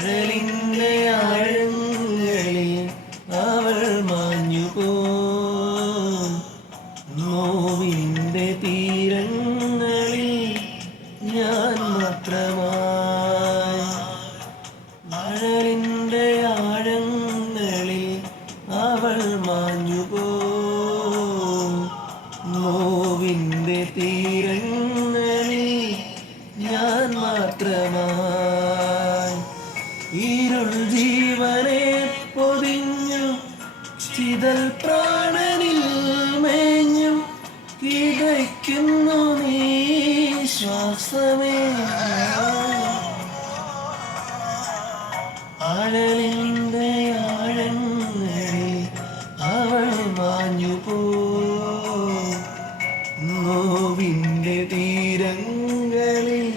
അഴലിന്റെ ആഴങ്ങളിൽ അവൾ മാഞ്ഞുപോ നോവിന്റെ തീരങ്ങളിൽ ഞാൻ മാത്രമായി അഴലിന്റെ ആഴങ്ങളിൽ അവൾ മാഞ്ഞുപോ നോവിന്റെ തീരങ്ങളിൽ ഞാൻ മാത്രമായി ഇരുൾ ജീവനെ പൊതിഞ്ഞു ചിതൽ പ്രാണനിൽ മേഞ്ഞു കിടയ്ക്കുന്നു നീ ശ്വാസമേ അഴലിന്റെ ആഴങ്ങളിൽ അവൾ മാഞ്ഞുപോ നോവിന്റെ തീരങ്ങളിൽ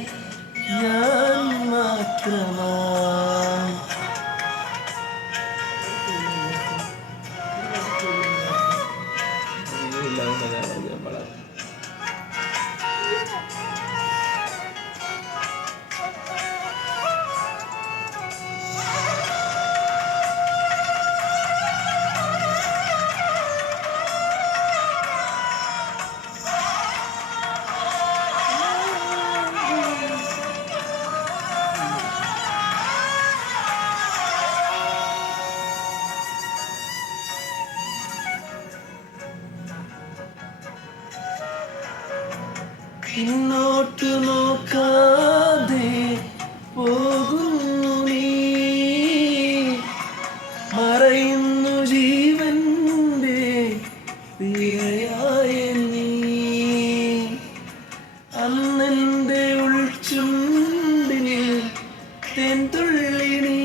ഞാൻ മാത്രമായി പിന്നോട്ടു നോക്കാതെ പോകുന്നു നീ മറയുന്നു ജീവന്റെ പ്രിയയായ നീ അന്നെന്റെ ഉൾച്ചുണ്ടിൽ തെൻതുള്ളി നീ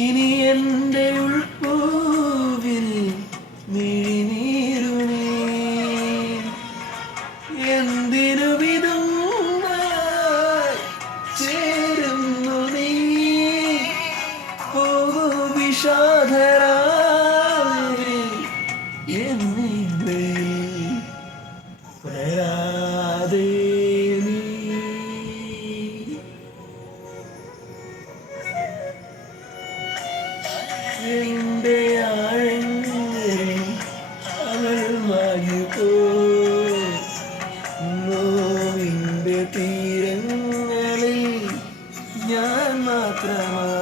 ഇനി എൻ്റെ ഉൾപ്പൂവിൽ മിഴിനീരു നീ എന്തിനു വിധമായി ചേരുന്നു നീ പോകു വിഷാദരായി എന്നിൽ വരാതെ നീ എന്റെ ആഴങ്ങളിൽ അവൾ മാഞ്ഞുപോ നോവിന്റെ തീരങ്ങളിൽ ഞാൻ മാത്രമായി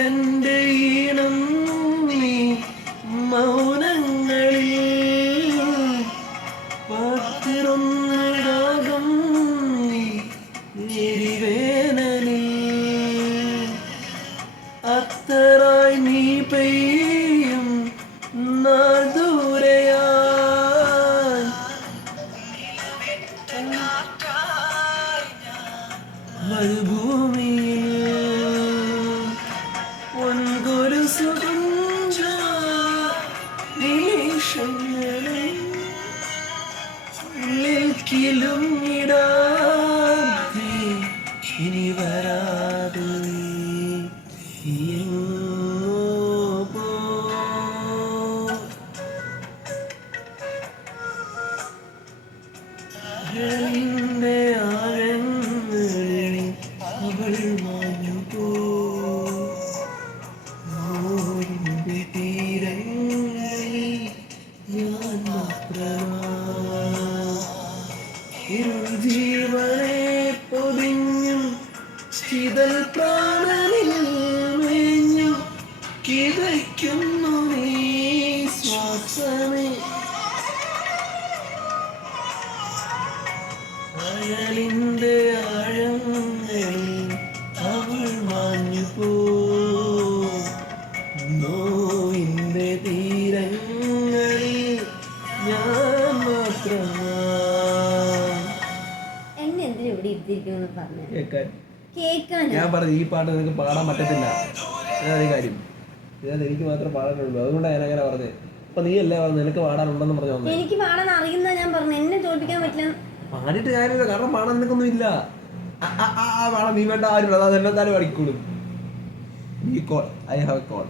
ന്റെ ഈണം നീ മൗനങ്ങളിൽ പാത്തിരുന്ന രാഗം നീ എരിവേനലിൽ അത്തറായി നീ പെയ്യും നാൾ ദൂരെയായി മരുഭൂമിയിൽ ഒൻകൊരു സുഗന്ധ നിമിഷങ്ങളിൽ ഉള്ളിലും ഇടാതെ ഇനി വരാതെ എങ്ങോ പോ അഴലിന്റെ ആഴങ്ങളിൽ അവൾ മാഞ്ഞുപോ ഇരുൾ ജീവനെ പൊതിഞ്ഞും ചിതൽ പ്രാണനിൽ മേഞ്ഞും കിതയ്ക്കുന്നു നീ ശ്വാസമേ അഴലിന്റെ ആഴങ്ങളിൽ അവൾ മാഞ്ഞുപോ നോവിന്റെ തീരങ്ങളിൽ ഞാൻ മാത്രമായി എന്നെ എന്തിനാ ഇവിടെ ഇരുത്തിയിരിക്കുമെന്ന് പറഞ്ഞു കേൾക്കാൻ ഞാൻ പറഞ്ഞു ഈ പാട്ട് നിനക്ക് പാടാൻ പറ്റത്തില്ല. അതാണ് ഈ കാര്യം. ഞാൻ എനിക്ക് മാത്രമേ പാടാനുള്ളൂ, അതുകൊണ്ടാണ് ഞാൻ അങ്ങനെ പറഞ്ഞത്. അപ്പൊ നീ അല്ലേ പറഞ്ഞു നിനക്ക് പാടാനുണ്ടെന്ന് പറഞ്ഞു വന്നത്. എനിക്ക് പാടാൻ അറിയുന്ന ഞാൻ പറഞ്ഞു, എന്നെ തോൽപ്പിക്കാൻ പറ്റില്ല. പാടിയിട്ട് കാര്യമില്ല, കാരണം പാടാൻ നിനക്കൊന്നും ഇല്ല. പാടാൻ നീ വേണ്ട, ആരും അതെന്നെ തന്നെ പഠിക്കൂടും. ഈ call I have A call.